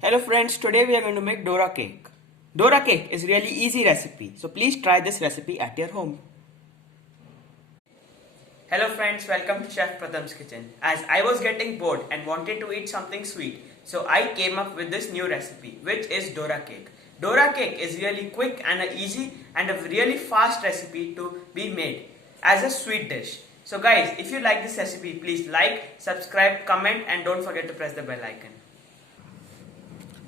Hello friends, today we are going to make Dora cake. Dora cake is really easy recipe, so please try this recipe at your home. Hello friends, welcome to Chef Pratham's kitchen. As I was getting bored and wanted to eat something sweet, so I came up with this new recipe, which is Dora cake. Dora cake is really quick and easy and a really fast recipe to be made as a sweet dish. So guys, if you like this recipe, please like, subscribe, comment and don't forget to press the bell icon.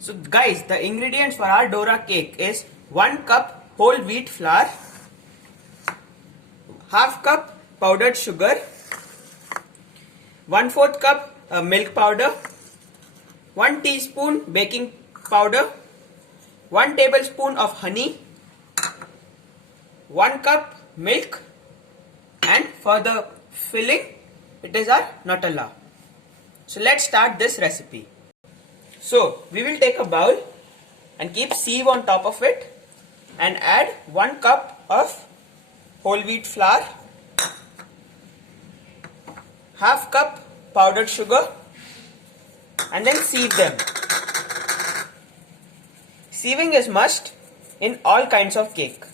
So guys, the ingredients for our Dora cake is 1 cup whole wheat flour, half cup powdered sugar, 1/4 cup milk powder, 1 teaspoon baking powder, 1 tablespoon of honey, 1 cup milk, and for the filling it is our Nutella. So let's start this recipe. So we will take a bowl and keep sieve on top of it and add 1 cup of whole wheat flour, half cup powdered sugar, and then sieve them. Sieving is must in all kinds of cake.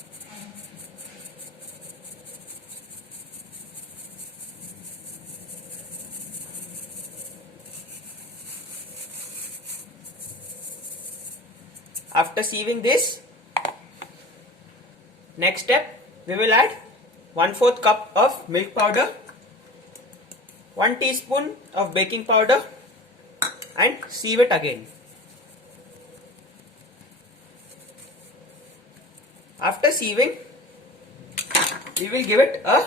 After sieving this, next step we will add 1/4 cup of milk powder, 1 teaspoon of baking powder and sieve it again. After sieving, we will give it a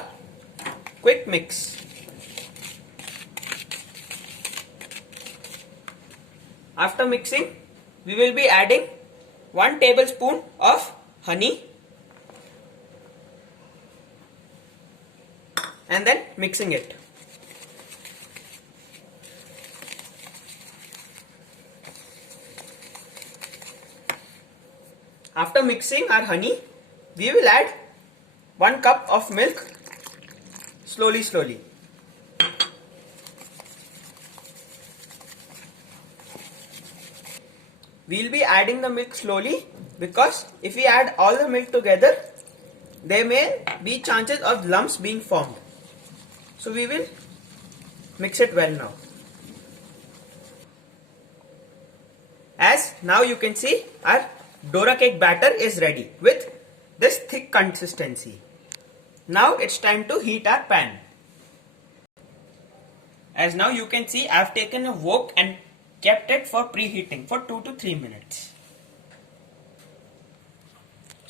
quick mix. After mixing, we will be adding 1 tablespoon of honey and then mixing it. After mixing our honey, we will add 1 cup of milk slowly. We will be adding the milk slowly because if we add all the milk together, there may be chances of lumps being formed. So we will mix it well now. As now you can see, our Dora cake batter is ready with this thick consistency. Now it's time to heat our pan. As now you can see, I have taken a wok and kept it for preheating for 2 to 3 minutes.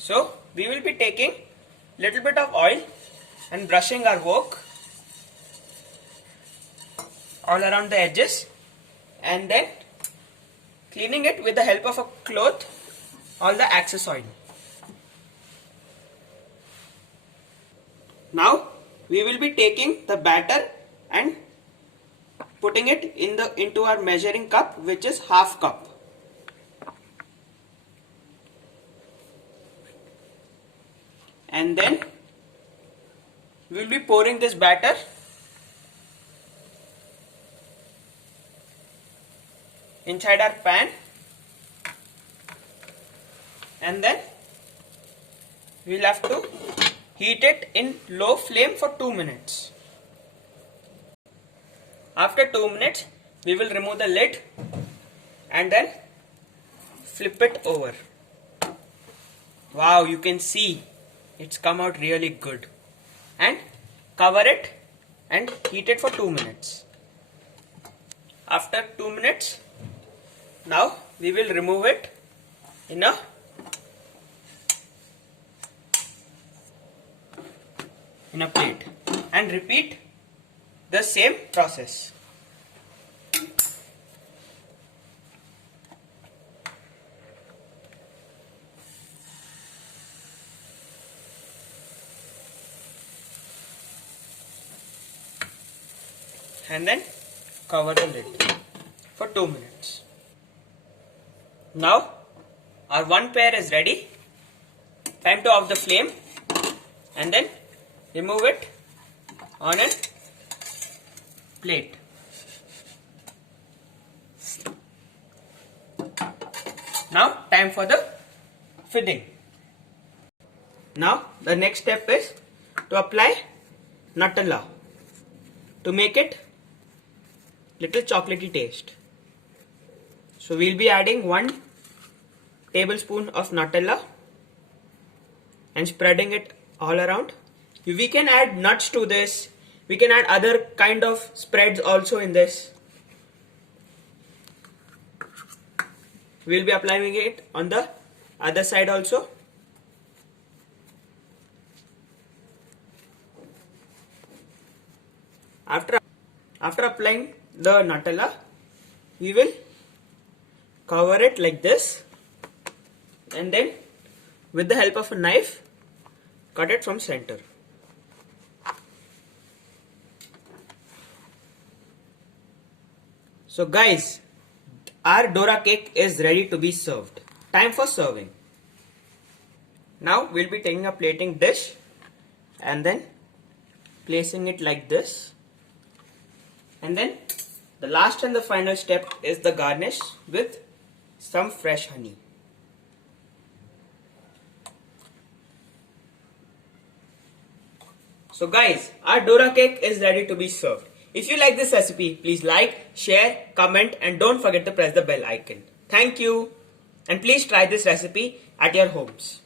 So we will be taking little bit of oil and brushing our wok all around the edges and then cleaning it with the help of a cloth all the excess oil. Now we will be taking the batter and putting it into our measuring cup, which is half cup. And then we will be pouring this batter inside our pan, and then we will have to heat it in low flame for 2 minutes. After 2 minutes, we will remove the lid and then flip it over. Wow, you can see it's come out really good. And cover it and heat it for 2 minutes. After 2 minutes, now we will remove it in a plate and repeat the same process. And then cover the lid for 2 minutes. Now our one pair is ready. Time to off the flame and then remove it on a plate. Now time for the filling. Now the next step is to apply Nutella to make it little chocolatey taste. So we'll be adding 1 tablespoon of Nutella and spreading it all around. We can add nuts to this. We can add other kind of spreads also in this. We'll be applying it on the other side also. After applying the Nutella, we will cover it like this and then with the help of a knife cut it from center. So guys, our Dora cake is ready to be served. Time for serving. Now we'll be taking a plating dish and then placing it like this. And then the last and the final step is the garnish with some fresh honey. So guys, our Dora cake is ready to be served. If you like this recipe, please like, share, comment and don't forget to press the bell icon. Thank you. And please try this recipe at your homes.